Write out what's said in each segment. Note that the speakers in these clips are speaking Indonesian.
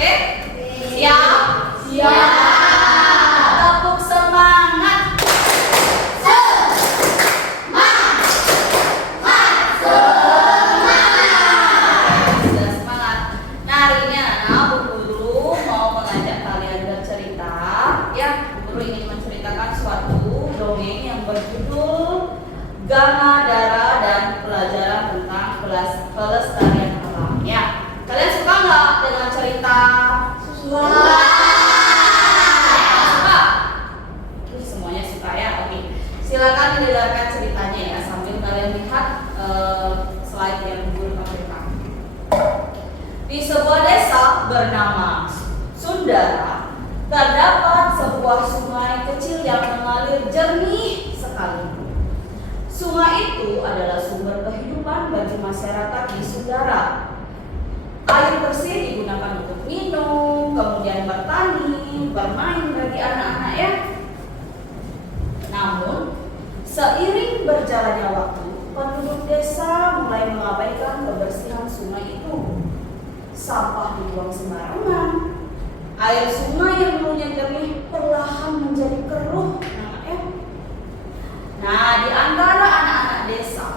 Oke? Siap? Siap. Tepuk semangat. Sudah semangat. Nah, hari ini anak-anak, Bu Guru mau mengajak kalian bercerita. Ya, Bu Guru ingin menceritakan suatu dongeng yang berjudul Gama Dara dan Pelajaran tentang Pelestarian Alam. Ya, kalian suka nggak dengan cerita? Suka. Semuanya suka ya. Oke, silakan mendengarkan ceritanya ya sambil kalian lihat slide yang Bu Guru tampilkan. Di sebuah desa bernama Sundara terdapat sebuah sungai kecil yang mengalir jernih sekali. Sungai itu adalah sumber kehidupan bagi masyarakat di Sundara. Air bersih digunakan untuk minum, kemudian bertani, bermain bagi anak-anak ya. Namun, seiring berjalannya waktu, penduduk desa mulai mengabaikan kebersihan sungai itu. Sampah dibuang sembarangan. Air sungai yang dulunya jernih perlahan menjadi keruh. Nah, di antara anak-anak desa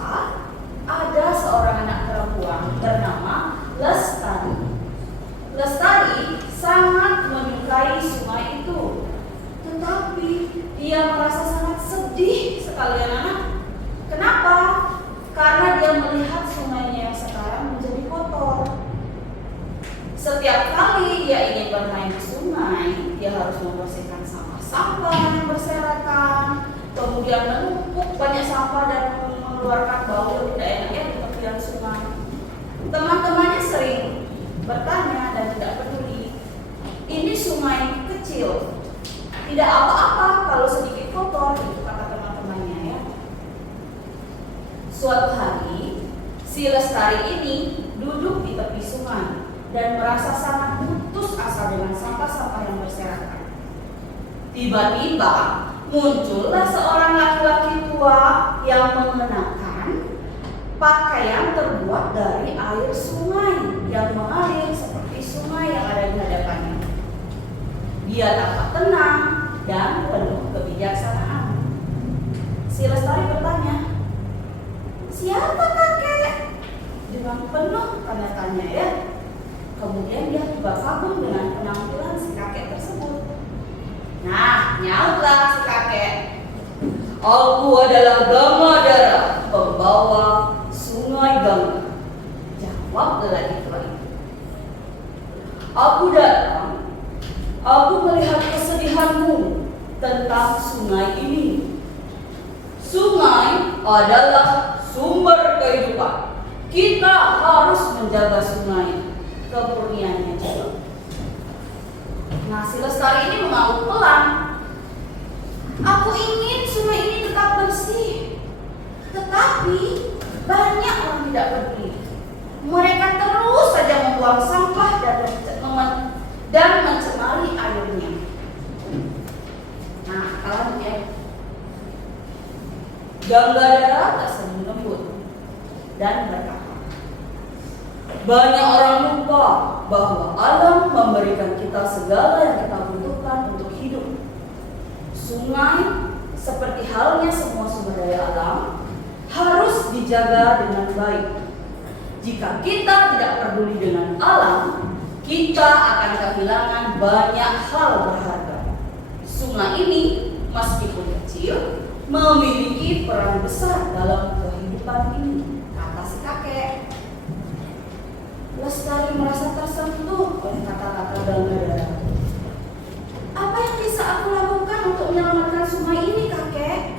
ada seorang anak perempuan bernama Lestari. Lestari sangat menyukai sungai itu, tetapi dia merasa sangat sedih sekali anak-anak. Kenapa? Karena dia melihat sungainya yang sekarang menjadi kotor. Setiap kali dia ingin bermain di sungai, dia harus membersihkan sampah-sampah yang berserakan, kemudian menumpuk banyak sampah dan mengeluarkan bau yang tidak enak ya di tepian sungai. Teman-temannya sering bertanya dan tidak peduli. Ini sungai kecil, tidak apa-apa kalau sedikit kotor, itu kata teman-temannya ya. Suatu hari, si Lestari ini duduk di tepi sungai dan merasa sangat putus asa dengan sampah-sampah yang berserakan. Tiba-tiba muncullah seorang laki-laki tua yang mengenakan pakaian terbuat dari air sungai yang mengalir seperti sungai yang ada di hadapannya. Dia tampak tenang dan penuh kebijaksanaan. Si Lestari bertanya, "Siapa kakek?" Dengan penuh tanda tanya ya. Kemudian dia juga kagum dengan penampilan si kakek tersebut. Nah, nyautlah si kakek, "Aku adalah Gama Dara, pembawa sungai Gangga." Jawab lelaki tua itu. "Aku datang, aku melihat kesedihanmu tentang sungai ini. Sungai adalah sumber kehidupan. Kita harus menjaga sungai, kemurniannya juga." Nah, si Lestari ini mengangguk pelan. "Aku ingin sungai ini tetap bersih, tetapi banyak orang tidak peduli. Mereka terus saja membuang sampah dan mencemari airnya." Nah, kalau ya, Gangga Dara tersenyum lembut dan berkata, "Banyak orang lupa bahwa alam memberikan kita segala yang kita butuhkan untuk hidup. Sungai, seperti halnya semua sumber daya alam, harus dijaga dengan baik. Jika kita tidak peduli dengan alam, kita akan kehilangan banyak hal berharga. Sungai ini, meskipun kecil, memiliki peran besar dalam kehidupan ini," kata si kakek. Lestari merasa tersentuh oleh kata-kata Gangga Dara. "Apa yang bisa aku lakukan untuk menyelamatkan sungai ini, kakek?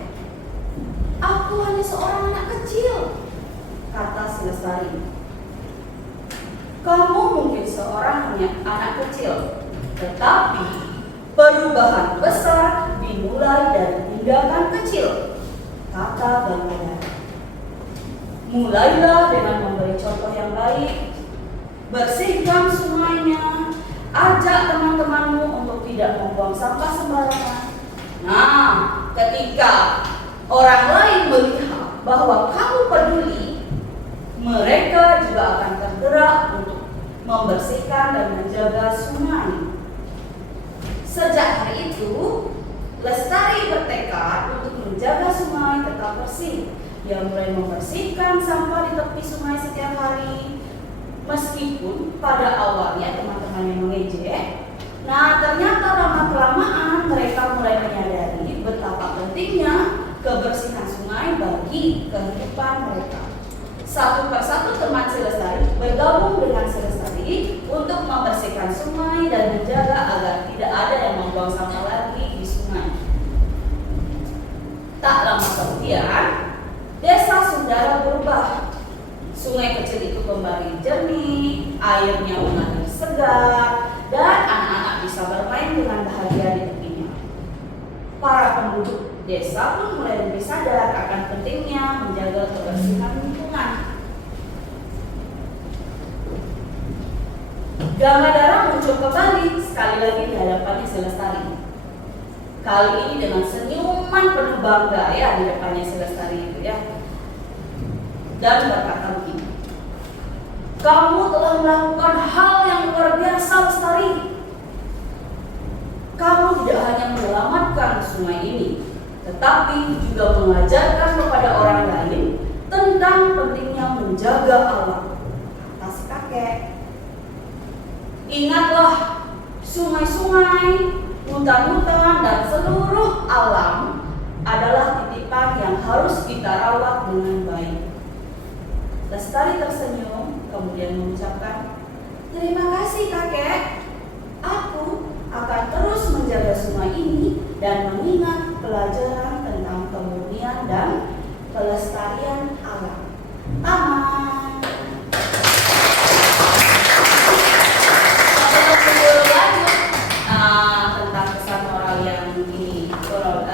Aku hanya seorang anak kecil," kata si Lestari. "Kamu mungkin seorang anak kecil, tetapi perubahan besar dimulai dari tindakan kecil," kata Gangga Dara. "Mulailah dengan memberi contoh yang baik. Bersihkan sungainya, ajak teman-temanmu untuk tidak membuang sampah sembarangan. Nah, ketika orang lain melihat bahwa kamu peduli, mereka juga akan tergerak untuk membersihkan dan menjaga sungai. Sejak hari itu, Lestari bertekad untuk menjaga sungai tetap bersih. Dia mulai membersihkan sampah di tepi sungai setiap hari. Meskipun pada awalnya teman-temannya mengejek, nah ternyata lama-kelamaan mereka mulai menyadari betapa pentingnya kebersihan sungai bagi kehidupan mereka. Satu persatu teman si Lestari bergabung dengan si Lestari untuk membersihkan sungai dan menjaga agar tidak ada yang membuang sampah lagi di sungai. Tak lama kemudian, desa Sundara berubah. Sungai kecil itu kembali jernih, airnya mengalir segar, dan anak-anak bisa bermain dengan bahagia di tepinya. Para penduduk desa pun mulai lebih sadar akan pentingnya menjaga kebersihan lingkungan. Gangadara muncul kembali sekali lagi di hadapannya si Lestari. Kali ini dengan senyuman penuh bangga ya di depannya si Lestari itu ya. Dan berkata begini, "Kamu telah melakukan hal yang luar biasa, Lestari. Kamu tidak hanya menyelamatkan sungai ini, tetapi juga mengajarkan kepada orang lain tentang pentingnya menjaga alam," kata si kakek. "Ingatlah, sungai-sungai, hutan-hutan, dan seluruh alam adalah titipan yang harus kita rawat dengan baik." Lestari tersenyum, kemudian mengucapkan, "Terima kasih kakek. Aku akan terus menjaga sungai ini dan mengingat pelajaran tentang kemurnian dan kelestarian alam." Tamat. Tentang pesan moral yang ini,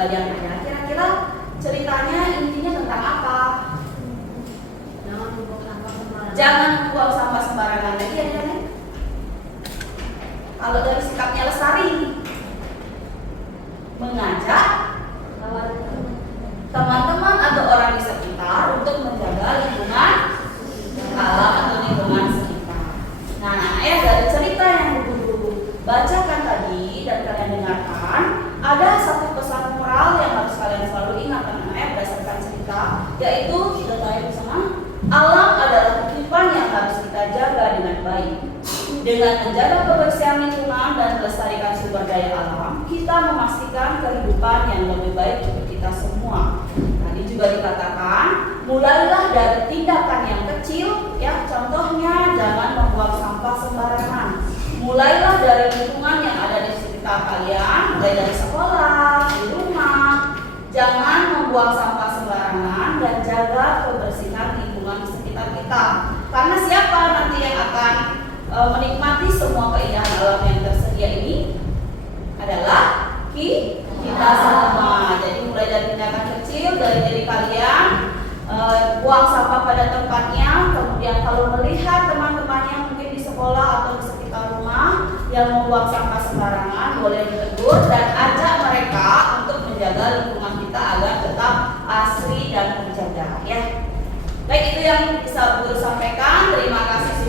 yang kira-kira ceritanya intinya tentang apa? Jangan buang sampah sembarangan lagi ya, kan? Kalau dari sikapnya Lestari, mengajak teman-teman atau orang di sekitar untuk menjaga lingkungan alam atau lingkungan sekitar. Nah, dari cerita yang Guru bacakan tadi dan kalian dengarkan, ada satu pesan moral yang harus kalian selalu ingat berdasarkan cerita, yaitu kita tahu bersama, alam adalah titipan yang harus kita jaga dengan baik. Dengan menjaga kebersihan lingkungan dan melestarikan sumber daya alam, kita memastikan kehidupan yang lebih baik untuk kita semua. Tadi juga dikatakan, mulailah dari tindakan yang kecil, ya. Contohnya, jangan membuang sampah sembarangan. Mulailah dari lingkungan yang ada di sekitar kalian, mulai dari sekolah, di rumah. Jangan membuang sampah sembarangan dan jaga kebersihan lingkungan di sekitar kita. Karena siapa nanti yang akan menikmati semua keindahan alam yang tersedia ini adalah kita semua. Jadi mulai dari tindakan kecil dari diri kalian, buang sampah pada tempatnya. Kemudian kalau melihat teman-temannya mungkin di sekolah atau di sekitar rumah yang membuang sampah sembarangan, boleh ditegur dan ajak mereka untuk menjaga lingkungan kita agar tetap asri dan terjaga, ya. Baik, itu yang bisa Guru sampaikan. Terima kasih